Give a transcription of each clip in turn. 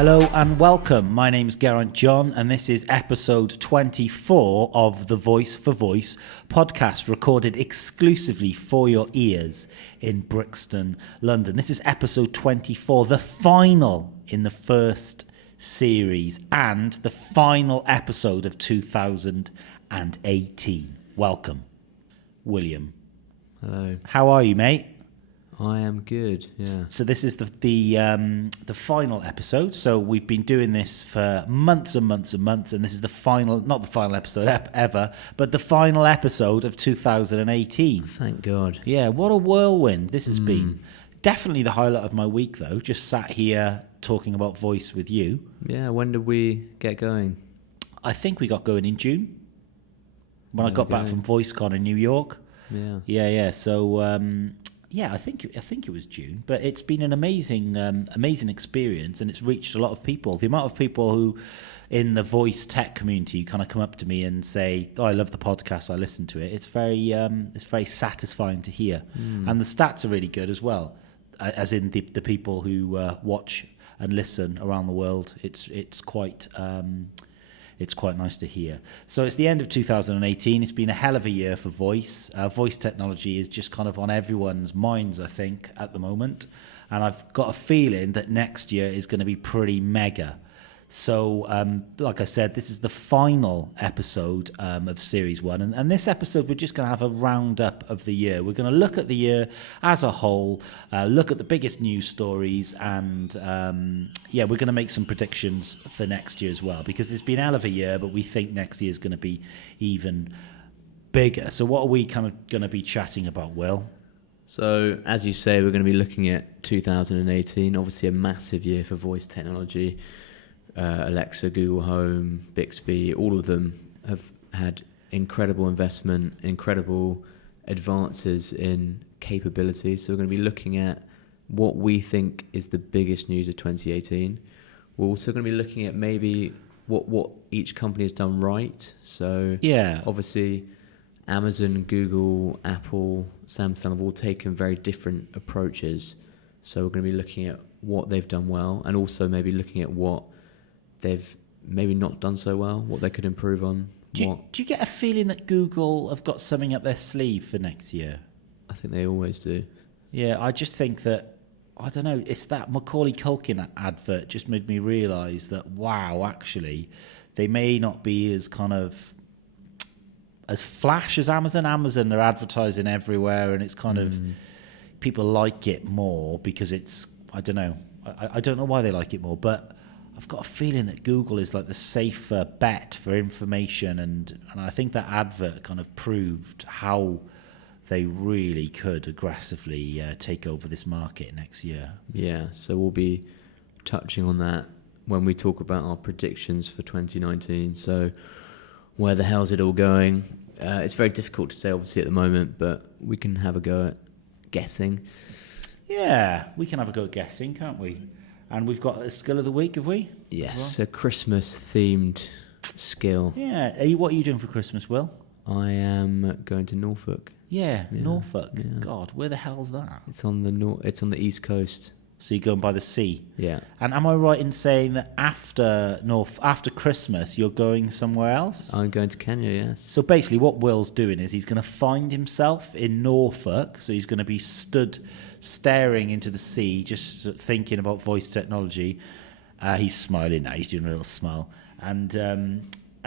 Hello and welcome. My name's Geraint John and this is episode 24 of the Voice for Voice podcast, recorded exclusively for your ears in Brixton, London. This is episode 24, the final in the first series and the final episode of 2018. Welcome, William. Hello. How are you, mate? I am good, yeah. So this is the final episode. So we've been doing this for months and months and months, and this is the final, not the final episode ever, but the final episode of 2018. Thank God. Yeah, what a whirlwind this has been. Definitely the highlight of my week, though, just sat here talking about voice with you. Yeah, when did we get going? I think we got going in June, when I got back from VoiceCon in New York. Yeah. So... I think it was June, but it's been an amazing experience, and it's reached a lot of people. The amount of people who, in the voice tech community, kind of come up to me and say, "Oh, I love the podcast. I listen to it." It's very satisfying to hear, and the stats are really good as well, as in the people who watch and listen around the world. It's quite nice to hear. So it's the end of 2018. It's been a hell of a year for voice. Voice technology is just kind of on everyone's minds, I think, at the moment. And I've got a feeling that next year is going to be pretty mega. So, like I said, this is the final episode of Series 1. And this episode, we're just going to have a roundup of the year. We're going to look at the year as a whole, look at the biggest news stories, and, we're going to make some predictions for next year as well, because it's been a hell of a year, but we think next year is going to be even bigger. So what are we kind of going to be chatting about, Will? So, as you say, we're going to be looking at 2018, obviously a massive year for voice technology. Alexa, Google Home, Bixby, all of them have had incredible investment, incredible advances in capability. So we're going to be looking at what we think is the biggest news of 2018. We're also going to be looking at maybe what each company has done right. So obviously Amazon, Google, Apple, Samsung have all taken very different approaches. So we're going to be looking at what they've done well, and also maybe looking at what they've maybe not done so well, what they could improve on. Do you get a feeling that Google have got something up their sleeve for next year? I think they always do. Yeah, I just think that, I don't know, it's that Macaulay Culkin advert just made me realise that, wow, actually, they may not be as kind of as flash as Amazon. Amazon, they're advertising everywhere, and it's kind of, people like it more because it's, I don't know. I don't know why they like it more, but I've got a feeling that Google is like the safer bet for information, and I think that advert kind of proved how they really could aggressively take over this market next year. Yeah, so we'll be touching on that when we talk about our predictions for 2019. So where the hell's it all going? It's very difficult to say, obviously, at the moment, but we can have a go at guessing. Yeah, we can have a go at guessing, can't we? And we've got a skill of the week, have we? Yes, well, a Christmas-themed skill. Yeah. What are you doing for Christmas, Will? I am going to Norfolk. Yeah. Norfolk. Yeah. God, where the hell's that? It's on the East Coast. So you're going by the sea? Yeah. And am I right in saying that after Christmas, you're going somewhere else? I'm going to Kenya, yes. So basically what Will's doing is he's going to find himself in Norfolk. So he's going to be stood staring into the sea, just thinking about voice technology. He's smiling now. He's doing a little smile. And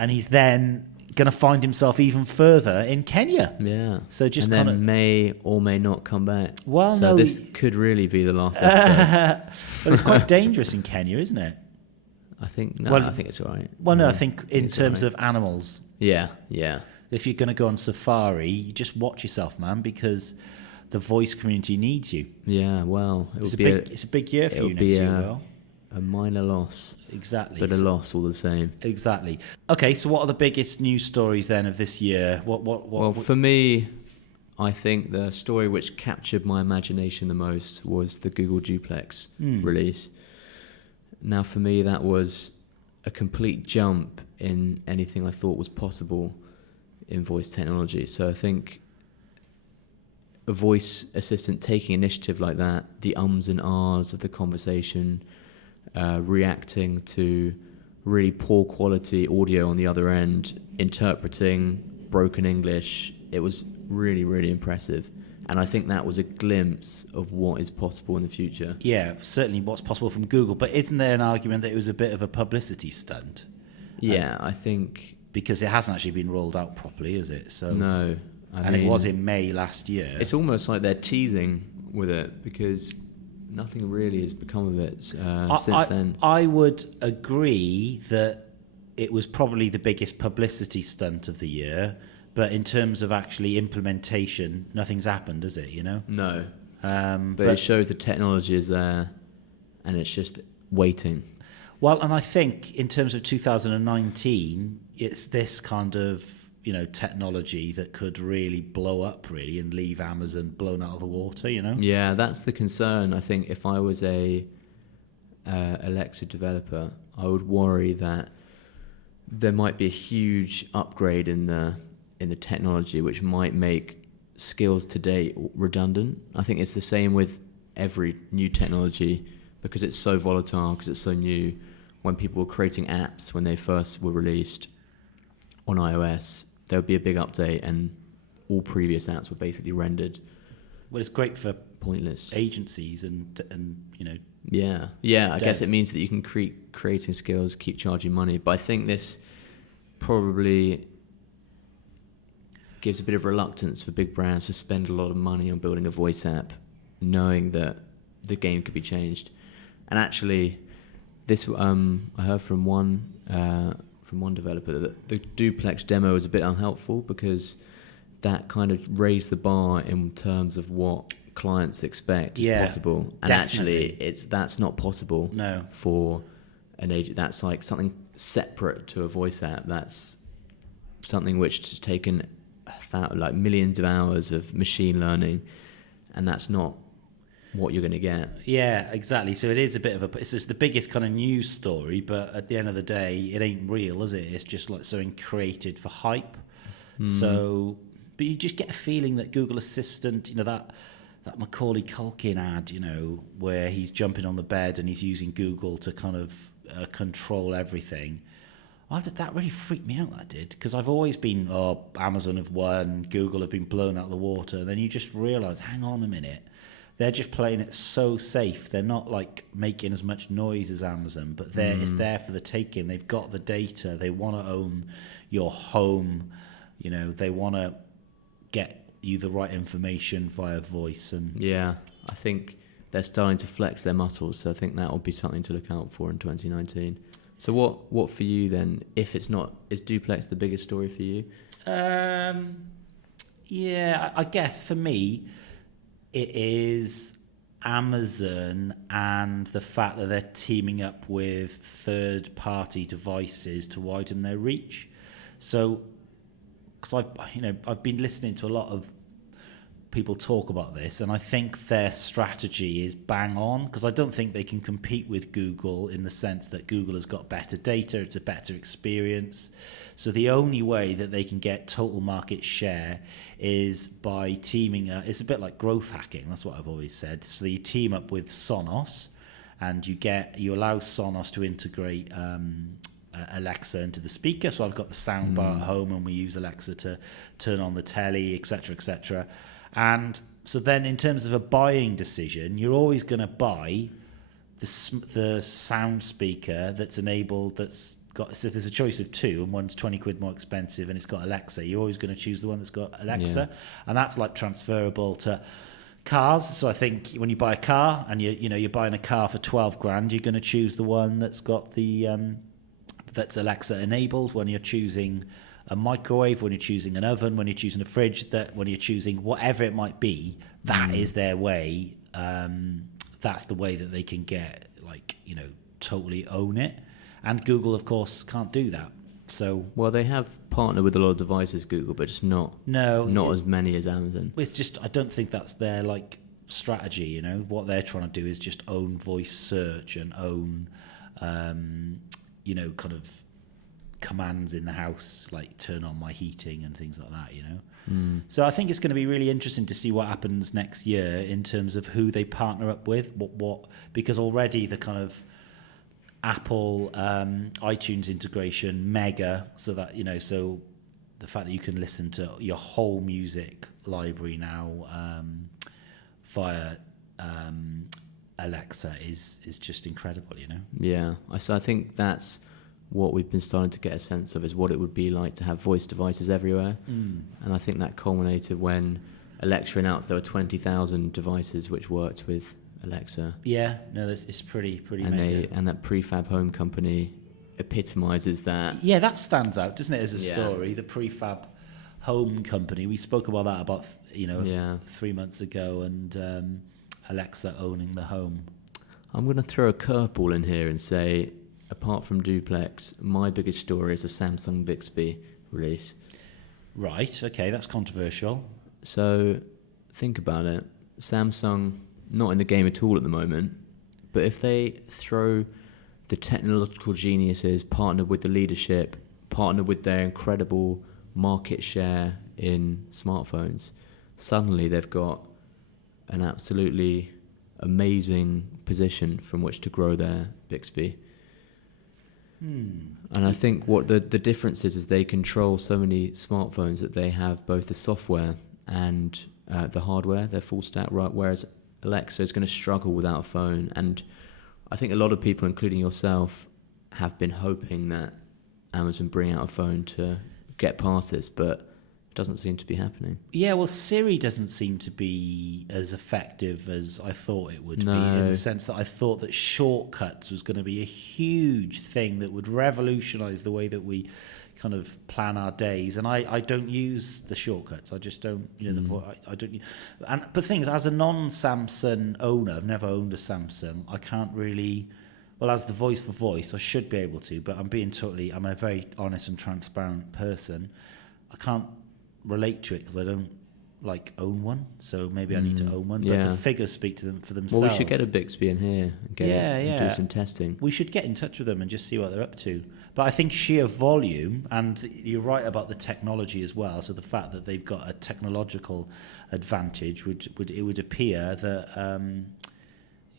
he's then going to find himself even further in Kenya. Yeah. So just and then may or may not come back. Well, so no, this could really be the last episode. But it's quite dangerous in Kenya, isn't it? I think it's all right. Well, no, I think in terms of animals. Yeah. If you're going to go on safari, you just watch yourself, man, because the voice community needs you. Yeah, well, it's a big year for you next year, Will. A minor loss. Exactly. But a loss all the same. Exactly. Okay, so what are the biggest news stories then of this year? Well, for me, I think the story which captured my imagination the most was the Google Duplex release. Now, for me, that was a complete jump in anything I thought was possible in voice technology. So I think a voice assistant taking initiative like that, the ums and ahs of the conversation, reacting to really poor quality audio on the other end, interpreting broken English. It was really, really impressive. And I think that was a glimpse of what is possible in the future. Yeah, certainly what's possible from Google. But isn't there an argument that it was a bit of a publicity stunt? Yeah, I think... Because it hasn't actually been rolled out properly, is it? So No. It was in May last year. It's almost like they're teasing with it, because nothing really has become of it since then. I would agree that it was probably the biggest publicity stunt of the year, but in terms of actually implementation, nothing's happened, has it? You know? No. But But it shows the technology is there, and it's just waiting. well, and I think in terms of 2019, it's this kind of technology that could really blow up, really, and leave Amazon blown out of the water. Yeah, that's the concern. I think if I was a Alexa developer, I would worry that there might be a huge upgrade in the technology, which might make skills today redundant. I think it's the same with every new technology, because it's so volatile, because it's so new. When people were creating apps when they first were released on iOS, there would be a big update, and all previous apps were basically rendered Well, it's great for pointless. agencies and Yeah. I guess it means that you can creating skills, keep charging money. But I think this probably gives a bit of reluctance for big brands to spend a lot of money on building a voice app, knowing that the game could be changed. And actually, this I heard from one developer that the Duplex demo was a bit unhelpful, because that kind of raised the bar in terms of what clients expect is possible. And definitely. actually, that's not possible. No. For an agent. That's like something separate to a voice app. That's something which has taken like millions of hours of machine learning, and that's not what you're going to get. Yeah, exactly. So it is a bit of it's just the biggest kind of news story, but at the end of the day, it ain't real, is it? It's just like something created for hype. So, but you just get a feeling that Google Assistant, that Macaulay Culkin ad, where he's jumping on the bed and he's using Google to kind of control everything. That really freaked me out, that did, because I've always been, Amazon have won, Google have been blown out of the water, and then you just realise, hang on a minute, they're just playing it so safe. They're not like making as much noise as Amazon, but it's there for the taking. They've got the data. They want to own your home. They want to get you the right information via voice. And yeah, I think they're starting to flex their muscles. So I think that will be something to look out for in 2019. So what for you then? If it's not, is Duplex the biggest story for you? Yeah, I guess for me, it is Amazon and the fact that they're teaming up with third-party devices to widen their reach. So, because I've been listening to a lot of people talk about this, and I think their strategy is bang on, because I don't think they can compete with Google in the sense that Google has got better data, it's a better experience. So the only way that they can get total market share is by teaming up. It's a bit like growth hacking, that's what I've always said. So you team up with Sonos, and you allow Sonos to integrate Alexa into the speaker. So I've got the soundbar at home, and we use Alexa to turn on the telly, etc., etc. And so then in terms of a buying decision, you're always going to buy the sound speaker that's enabled, that's got, so if there's a choice of two and one's 20 quid more expensive and it's got Alexa, you're always going to choose the one that's got Alexa. Yeah. And that's like transferable to cars. So I think when you buy a car and you're buying a car for 12 grand, you're going to choose the one that's got the that's Alexa enabled. When you're choosing a microwave, when you're choosing an oven, when you're choosing a fridge, when you're choosing whatever it might be, that is their way. That's the way that they can get, totally own it. And Google, of course, can't do that. So, well, they have partnered with a lot of devices, Google, but just not as many as Amazon. It's just, I don't think that's their strategy. What they're trying to do is just own voice search and own, kind of commands in the house, like turn on my heating and things like that. So I think it's going to be really interesting to see what happens next year in terms of who they partner up with, what because already the kind of Apple iTunes integration, mega, so that, you know, so the fact that you can listen to your whole music library now via Alexa is just incredible, you know. Yeah, so I think that's what we've been starting to get a sense of, is what it would be like to have voice devices everywhere. And I think that culminated when Alexa announced there were 20,000 devices which worked with Alexa. Yeah, no, it's pretty And mega. and that prefab home company epitomizes that. Yeah, that stands out, doesn't it, as a Yeah. story? The prefab home company. We spoke about that about 3 months ago, and Alexa owning the home. I'm going to throw a curveball in here and say, apart from Duplex, my biggest story is the Samsung Bixby release. Right, okay, that's controversial. So think about it. Samsung, not in the game at all at the moment, but if they throw the technological geniuses, partnered with the leadership, partnered with their incredible market share in smartphones, suddenly they've got an absolutely amazing position from which to grow their Bixby. And I think what the difference is they control so many smartphones that they have both the software and the hardware, their full stack, right? Whereas Alexa is going to struggle without a phone. And I think a lot of people, including yourself, have been hoping that Amazon bring out a phone to get past this, but it doesn't seem to be happening. Yeah, well, Siri doesn't seem to be as effective as I thought it would be, in the sense that I thought that shortcuts was going to be a huge thing that would revolutionize the way that we kind of plan our days. And I don't use the shortcuts. I just don't, you know, I don't. And but the thing is, as a non-Samsung owner, I've never owned a Samsung. I can't really. Well, as the voice for voice, I should be able to, but I'm a very honest and transparent person. I can't relate to it because I don't own one, so maybe I need to own one. But the figures speak to them for themselves. Well, we should get a Bixby in here and and do some testing. We should get in touch with them and just see what they're up to. But I think sheer volume, and you're right about the technology as well. So the fact that they've got a technological advantage would appear that.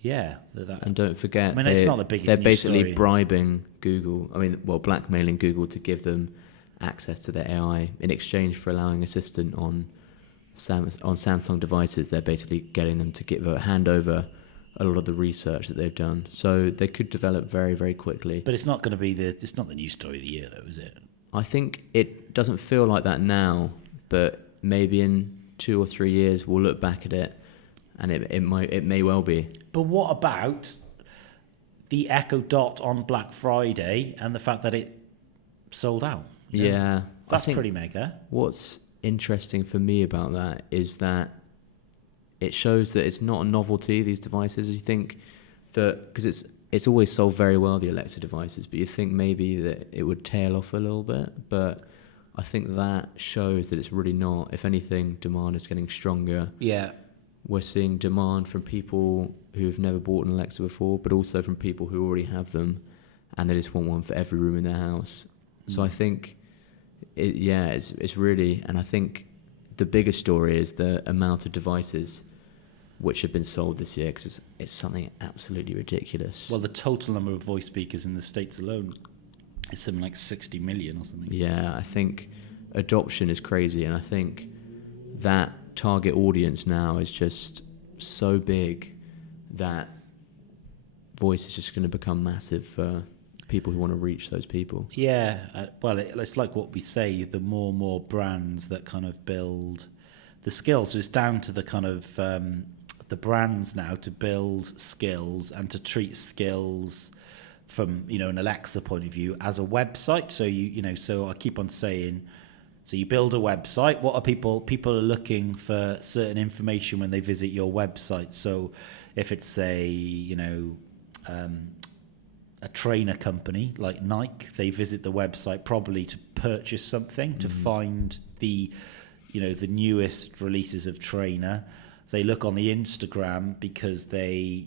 And don't forget, I mean, it's not the biggest. They're news basically story. bribing Google. Blackmailing Google to give them access to their AI in exchange for allowing Assistant on Samsung devices. They're basically getting them to hand over a lot of the research that they've done. So they could develop very, very quickly. But it's not going to be it's not the news story of the year, though, is it? I think it doesn't feel like that now, but maybe in 2 or 3 years we'll look back at it, and it may well be. But what about the Echo Dot on Black Friday and the fact that it sold out? You know? Yeah, That's pretty mega. What's interesting for me about that is that it shows that it's not a novelty, these devices. You think that, because it's always sold very well, the Alexa devices, but you think maybe that it would tail off a little bit. But I think that shows that it's really not. If anything, demand is getting stronger. Yeah. We're seeing demand from people who've never bought an Alexa before, but also from people who already have them, and they just want one for every room in their house. So I think, it's really, and I think the biggest story is the amount of devices which have been sold this year, because it's something absolutely ridiculous. Well, the total number of voice speakers in the States alone is something like 60 million or something. Yeah, I think adoption is crazy, and I think that target audience now is just so big that voice is just going to become massive for people who want to reach those people. Yeah, it's like what we say, the more and more brands that kind of build the skills. So it's down to the kind of the brands now to build skills and to treat skills from, you know, an Alexa point of view as a website. So so I keep on saying, so you build a website. What are people are looking for certain information when they visit your website. So if it's a trainer company like Nike, they visit the website probably to purchase something, to find the newest releases of trainer. They look on the Instagram because they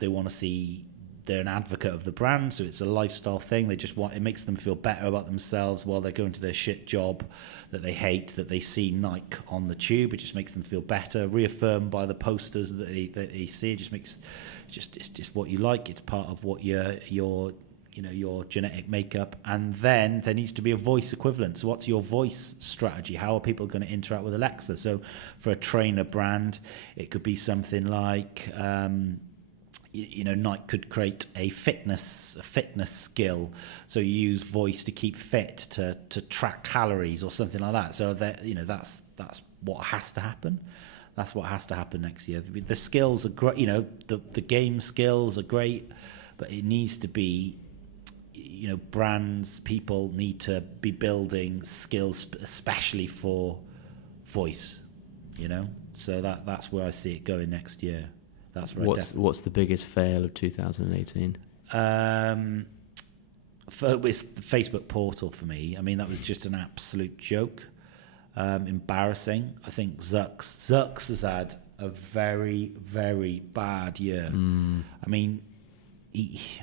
want to see they're an advocate of the brand, so it's a lifestyle thing. They just want, it makes them feel better about themselves while they're going to their shit job that they hate, that they see Nike on the tube. It just makes them feel better, reaffirmed by the posters that they see. It just makes, it's just what you like. It's part of what your genetic makeup. And then there needs to be a voice equivalent. So what's your voice strategy? How are people going to interact with Alexa? So for a trainer brand, it could be something like, Nike could create a fitness skill. So you use voice to keep fit, to track calories or something like that. So that, that's what has to happen. That's what has to happen next year. The skills are great. The game skills are great, but it needs to be, brands, people need to be building skills especially for voice. So that's where I see it going next year. That's where what's the biggest fail of 2018? It's the Facebook portal for me. I mean, that was just an absolute joke. Embarrassing. I think Zucks has had a very, very bad year. I mean, he's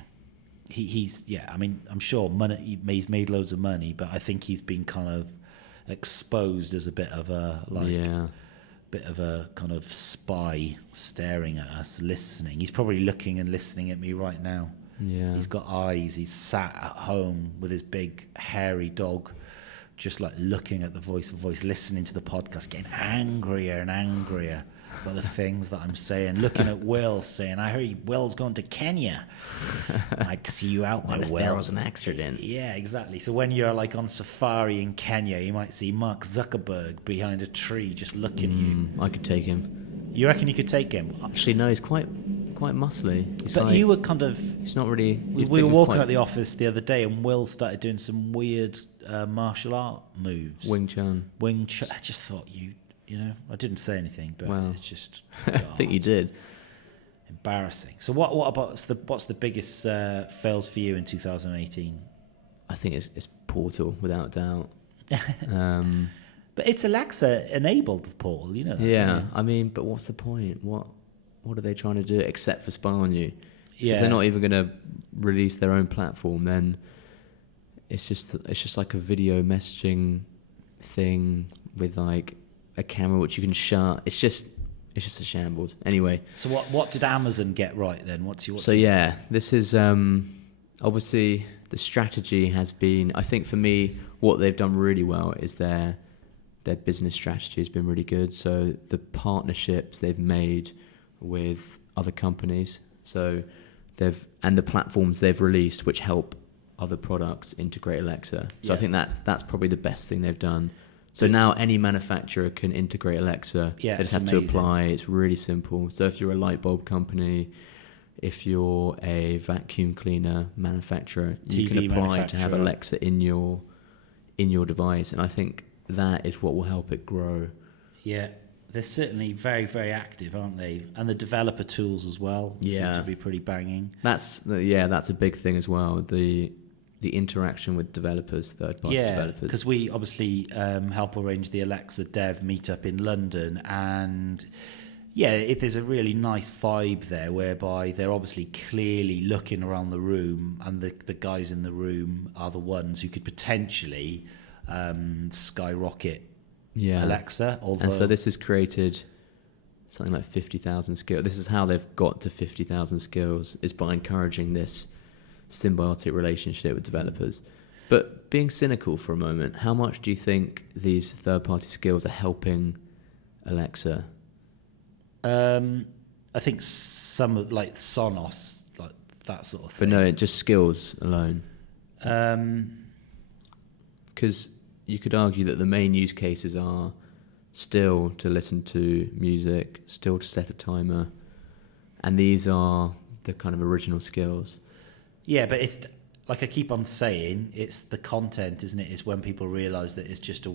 I mean, I'm sure he's made loads of money, but I think he's been kind of exposed as a bit of a bit of a kind of spy staring at us, listening. He's probably looking and listening at me right now. Yeah. He's got eyes. He's sat at home with his big hairy dog, just like looking at the voice, listening to the podcast, getting angrier and angrier about the things that I'm saying, looking at Will, saying, I heard Will's going to Kenya. I'd see you out there, Will. There was an accident. Yeah, exactly. So when you're like on safari in Kenya, you might see Mark Zuckerberg behind a tree just looking at you. I could take him. You reckon you could take him? Actually, no, he's quite muscly. But you were kind of... He's not really... We were walking at the office the other day and Will started doing some weird martial art moves. Wing Chun. I just thought I didn't say anything, but it's just... I think you did. Embarrassing. So what about what's the biggest fails for you in 2018? I think it's Portal, without doubt. But it's Alexa enabled, the Portal, that. Yeah, I mean, but what's the point? What are they trying to do except for spy on you? Yeah. If they're not even going to release their own platform, then it's just like a video messaging thing with like a camera which you can shut. It's just a shambles. Anyway. So what did Amazon get right then? This is obviously the strategy has been, I think for me, what they've done really well is their business strategy has been really good. So the partnerships they've made with other companies, and the platforms they've released which help other products integrate Alexa. So I think that's probably the best thing they've done. So now any manufacturer can integrate Alexa. Yeah, they just have to apply. It's really simple. So if you're a light bulb company, if you're a vacuum cleaner manufacturer, you can apply to have Alexa in your device. And I think that is what will help it grow. Yeah, they're certainly very, very active, aren't they? And the developer tools as well seem to be pretty banging. That's a big thing as well. The interaction with developers, third-party developers. Yeah, because we obviously help arrange the Alexa Dev meetup in London, and there's a really nice vibe there whereby they're obviously clearly looking around the room, and the guys in the room are the ones who could potentially skyrocket Alexa. And so this has created something like 50,000 skills. This is how they've got to 50,000 skills, is by encouraging this symbiotic relationship with developers. But being cynical for a moment, how much do you think these third-party skills are helping Alexa? I think some like Sonos, like that sort of thing. But no, just skills alone. Because you could argue that the main use cases are still to listen to music, still to set a timer, and these are the kind of original skills. Yeah, but it's like I keep on saying, it's the content, isn't it? It's when people realise that it's just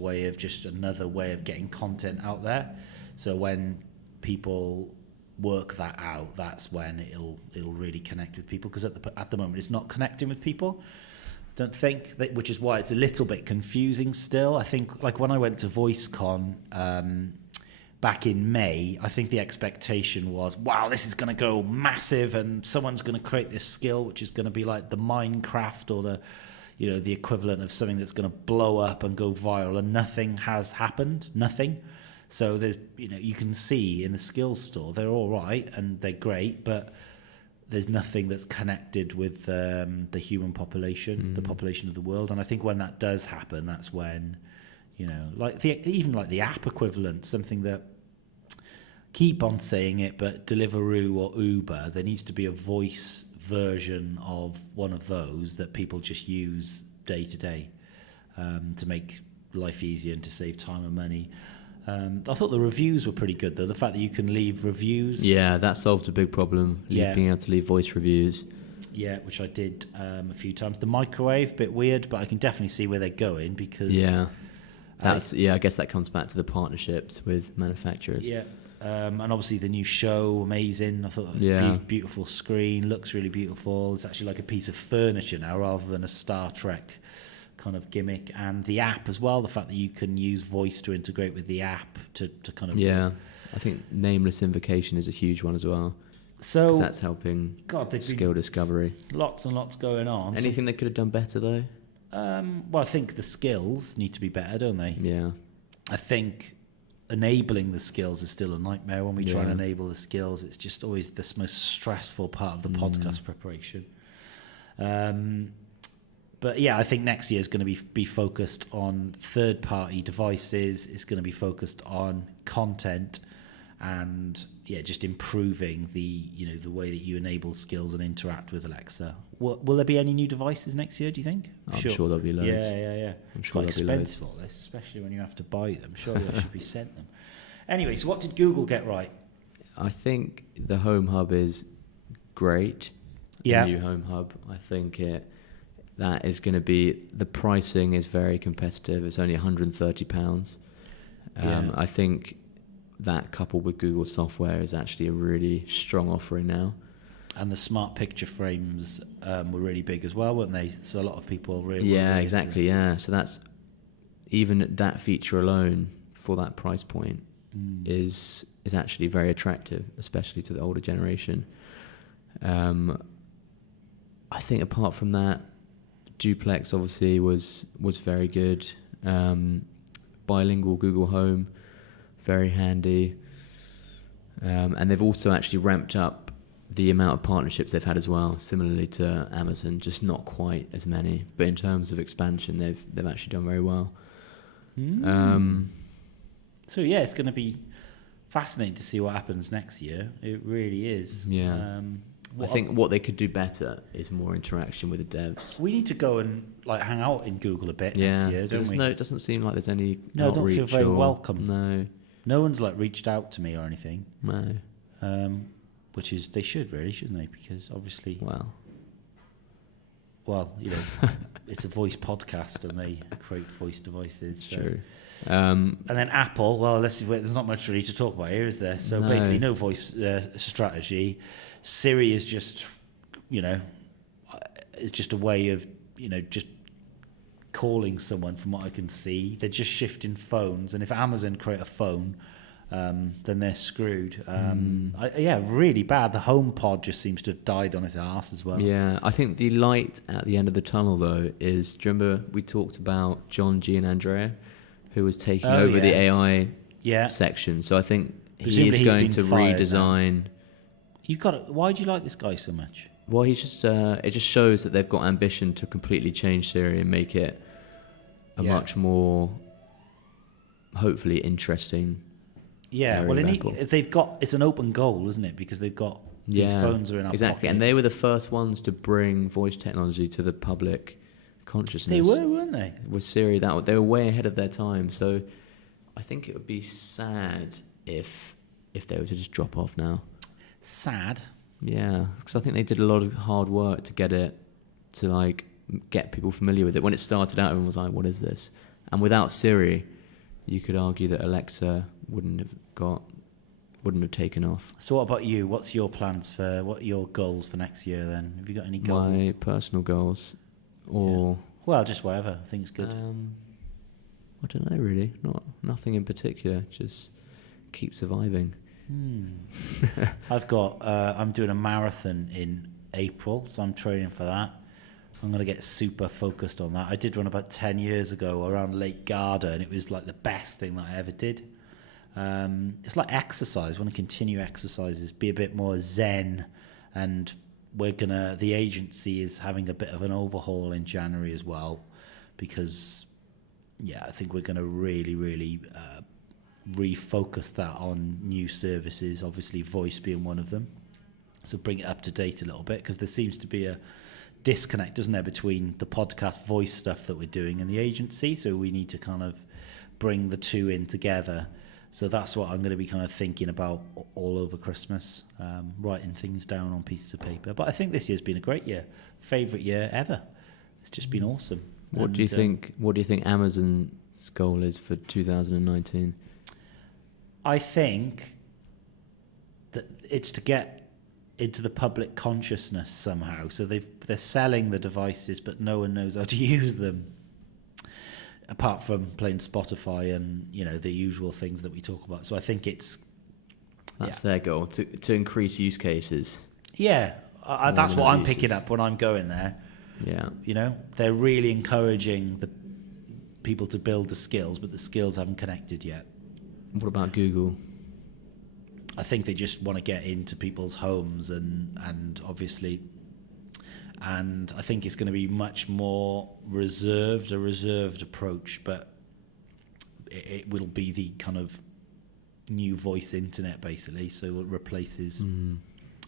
another way of getting content out there. So when people work that out, that's when it'll really connect with people. Because at the moment, it's not connecting with people. Don't think that, which is why it's a little bit confusing still. I think like when I went to VoiceCon back in May, I think the expectation was, wow, this is going to go massive and someone's going to create this skill which is going to be like the Minecraft or the equivalent of something that's going to blow up and go viral, and nothing has happened. Nothing. So there's, you can see in the skills store, they're all right and they're great, but there's nothing that's connected with the human population, the population of the world. And I think when that does happen, that's when, even the app equivalent, something that, keep on saying it, but Deliveroo or Uber, there needs to be a voice version of one of those that people just use day to day to make life easier and to save time and money. I thought the reviews were pretty good, though. The fact that you can leave reviews. Yeah, that solved a big problem, being able to leave voice reviews. Yeah, which I did a few times. The microwave, a bit weird, but I can definitely see where they're going because... Yeah, I guess that comes back to the partnerships with manufacturers. Yeah. And obviously the new show, amazing. I thought beautiful screen, looks really beautiful. It's actually like a piece of furniture now rather than a Star Trek kind of gimmick. And the app as well, the fact that you can use voice to integrate with the app to kind of... Yeah, I think nameless invocation is a huge one as well. So 'cause that's helping skill discovery. Lots and lots going on. Anything they could have done better though? Well, I think the skills need to be better, don't they? Yeah. I think enabling the skills is still a nightmare. When we try and enable the skills, it's just always the most stressful part of the podcast preparation. But yeah, I think next year is going to be focused on third-party devices. It's going to be focused on content and just improving the way that you enable skills and interact with Alexa. Will there be any new devices next year, do you think? I'm sure there'll be loads. Yeah. I'm It's sure quite there'll be loads. expensive, all this, especially when you have to buy them. Surely I should be sent them. Anyway, so what did Google get right? I think the Home Hub is great. Yeah. The new Home Hub. I think that is going to be... The pricing is very competitive. It's only £130. I think that coupled with Google software is actually a really strong offering now. And the smart picture frames were really big as well, weren't they? So a lot of people really... Yeah, exactly, yeah. So that's... Even that feature alone, for that price point, is actually very attractive, especially to the older generation. I think apart from that, Duplex obviously was very good. Bilingual Google Home, very handy. And they've also actually ramped up the amount of partnerships they've had as well, similarly to Amazon, just not quite as many. But in terms of expansion, they've actually done very well. So yeah, it's going to be fascinating to see what happens next year. It really is. Yeah. I think what they could do better is more interaction with the devs. We need to go and hang out in Google a bit next year, don't we? No, it doesn't seem like there's any No, I don't feel very welcome. No. No one's reached out to me or anything. No. Which is, they should really, shouldn't they? Because obviously... Well, it's a voice podcast and they create voice devices. So. True. And then Apple, well, there's not much really to talk about here, is there? So basically no voice strategy. Siri is just, it's just a way of, just calling someone from what I can see. They're just shifting phones. And if Amazon create a phone, then they're screwed. Really bad. The HomePod just seems to have died on its arse as well. Yeah, I think the light at the end of the tunnel, though, is... Do you remember we talked about John G. and Andrea, who was taking over the AI section? So I think Presumably he's going to redesign... Why do you like this guy so much? Well, he's just... it just shows that they've got ambition to completely change Siri and make it a much more, hopefully, interesting... Yeah, well, they've got... It's an open goal, isn't it? Because they've got... These phones are in our pockets. And they were the first ones to bring voice technology to the public consciousness. They were, weren't they? With Siri, they were way ahead of their time. So I think it would be sad if they were to just drop off now. Sad? Yeah, because I think they did a lot of hard work to get it to get people familiar with it. When it started out, everyone was like, "What is this?" And without Siri, you could argue that Alexa wouldn't have taken off. So what about you? What are your goals for next year then? Have you got any goals? My personal goals, or well, just whatever. I think it's good. I don't know really. Nothing in particular. Just keep surviving. I'm doing a marathon in April, so I'm training for that. I'm going to get super focused on that. I did one about 10 years ago around Lake Garda, and it was like the best thing that I ever did. It's like exercise. I want to continue exercises, be a bit more zen, and the agency is having a bit of an overhaul in January as well, because I think we're going to really refocus that on new services, obviously voice being one of them. So bring it up to date a little bit, because there seems to be a disconnect, doesn't there, between the podcast voice stuff that we're doing and the agency. So we need to kind of bring the two in together. So that's what I'm going to be kind of thinking about all over Christmas, writing things down on pieces of paper. But I think this year's been a great year, favourite year ever. It's just been awesome. What do you think Amazon's goal is for 2019? I think that it's to get into the public consciousness somehow. So they're selling the devices, but no one knows how to use them, apart from playing Spotify and the usual things that we talk about. So I think that's their goal, to increase use cases. Yeah, that's what I'm picking up when I'm going there. Yeah, they're really encouraging the people to build the skills, but the skills haven't connected yet. What about Google? I think they just want to get into people's homes and obviously, and I think it's going to be much more a reserved approach, but it will be the kind of new voice internet basically. So it replaces a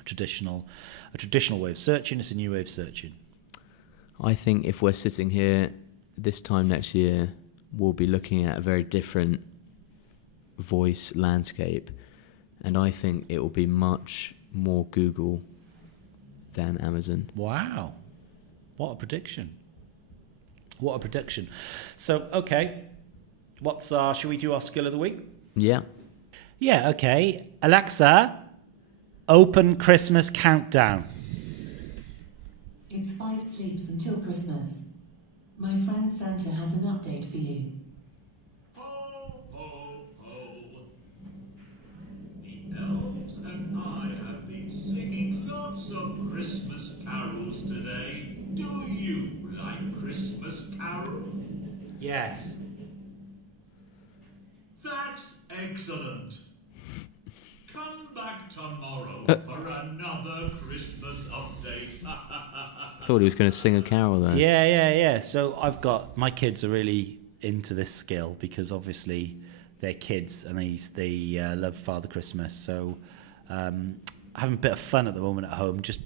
traditional way of searching. It's a new way of searching. I think if we're sitting here this time next year, we'll be looking at a very different voice landscape. And I think it will be much more Google than Amazon. Wow. What a prediction. So, okay. Should we do our skill of the week? Yeah. Yeah, okay. Alexa, open Christmas countdown. It's 5 sleeps until Christmas. My friend Santa has an update for you. Ho, ho, ho. The elves and I have been singing lots of Christmas carols today. Do you like Christmas carols? Yes. That's excellent. Come back tomorrow for another Christmas update. I thought he was going to sing a carol there. Yeah. So my kids are really into this skill because obviously they're kids and they love Father Christmas. So having a bit of fun at the moment at home, just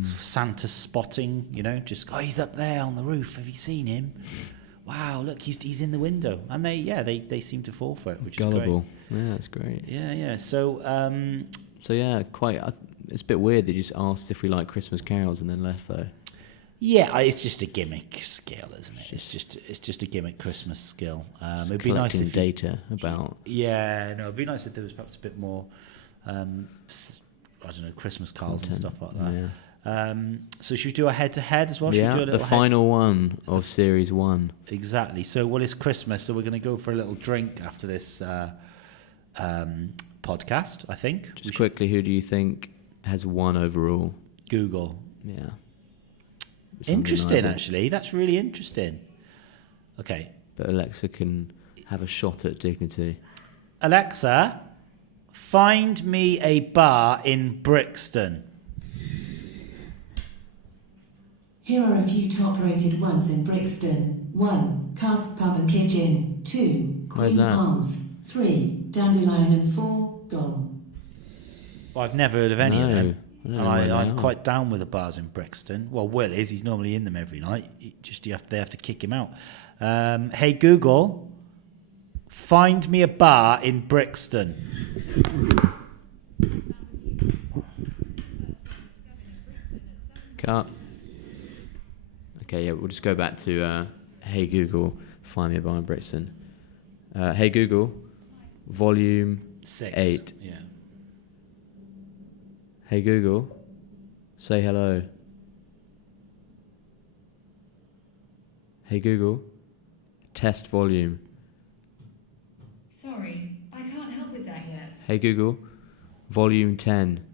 Santa spotting, just, he's up there on the roof. Have you seen him? Wow, look, he's in the window. And they seem to fall for it, which Gullible. is great. Yeah, that's great. Yeah. So, it's a bit weird they just asked if we like Christmas carols and then left though. yeah, it's just a gimmick skill, isn't it? It's just a gimmick Christmas skill. It'd be nice if data about. Yeah, no, it'd be nice if there was perhaps a bit more, Christmas carols and stuff like that. Yeah. So should we do a head-to-head as well? Should we do a the little final one of Series 1. Exactly. So, it's Christmas, so we're going to go for a little drink after this podcast, I think. Just quickly, who do you think has won overall? Google. Yeah. Interesting, actually. That's really interesting. Okay. But Alexa can have a shot at dignity. Alexa, find me a bar in Brixton. Here are a few top-rated ones in Brixton. 1. Cask Pub and Kitchen. 2. Where's Queen's that? Palms. 3. Dandelion and 4. Gong. Well, I've never heard of any of them. I don't know where they I'm are. quite down with the bars in Brixton. Well, Will is. He's normally in them every night. They have to kick him out. Hey, Google, find me a bar in Brixton. Cut. Okay, yeah, we'll just go back to Hey Google, find me a bar in Brixton. Hey Google, volume 6. 8. Yeah. Hey Google, say hello. Hey Google, test volume. Sorry, I can't help with that yet. Hey Google, volume 10.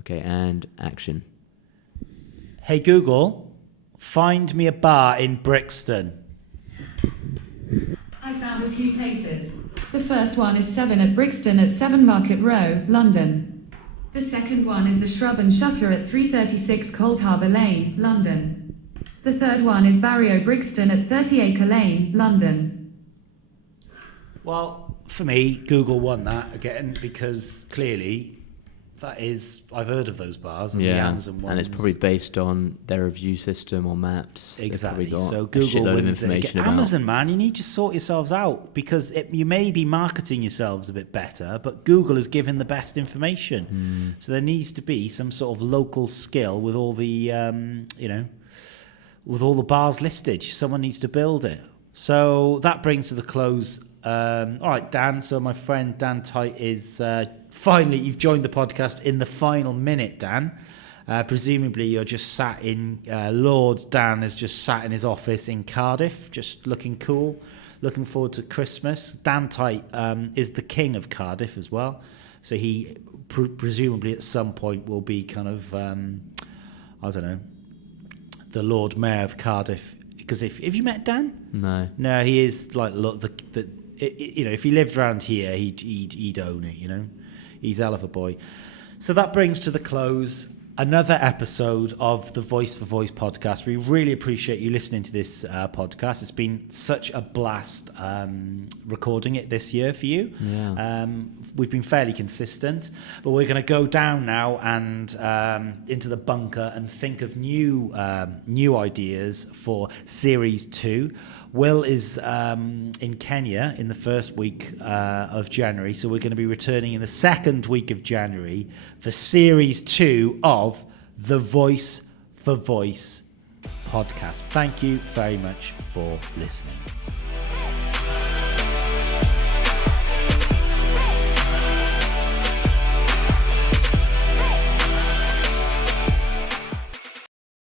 Okay, and action. Hey Google, find me a bar in Brixton. I found a few places. The first one is 7 at Brixton at 7 Market Row, London. The second one is the Shrub and Shutter at 336 Cold Harbour Lane, London. The third one is Barrio Brixton at 30 Acre Lane, London. Well, for me, Google won that again because clearly I've heard of those bars and the Amazon ones. And it's probably based on their review system or maps. Exactly. So Google wins it. Amazon, man, you need to sort yourselves out because you may be marketing yourselves a bit better, but Google is giving the best information. So there needs to be some sort of local skill with all the, with all the bars listed. Someone needs to build it. So that brings to the close. All right, Dan. So my friend Dan Tite is finally, you've joined the podcast in the final minute, Dan. Presumably you're just sat in, Lord Dan is just sat in his office in Cardiff, just looking cool, looking forward to Christmas. Dan Tite is the king of Cardiff as well. So he presumably at some point will be kind of, I don't know, the Lord Mayor of Cardiff. Because if you met Dan? No, he is like, look, if he lived around here, he'd own it, He's a hell of a boy. So that brings to the close another episode of the Voice for Voice podcast. We really appreciate you listening to this podcast. It's been such a blast recording it this year for you. Yeah. We've been fairly consistent, but we're going to go down now and into the bunker and think of new ideas for Series 2. Will is in Kenya in the first week of January, so we're going to be returning in the second week of January for Series 2 of the Voice for Voice podcast. Thank you very much for listening.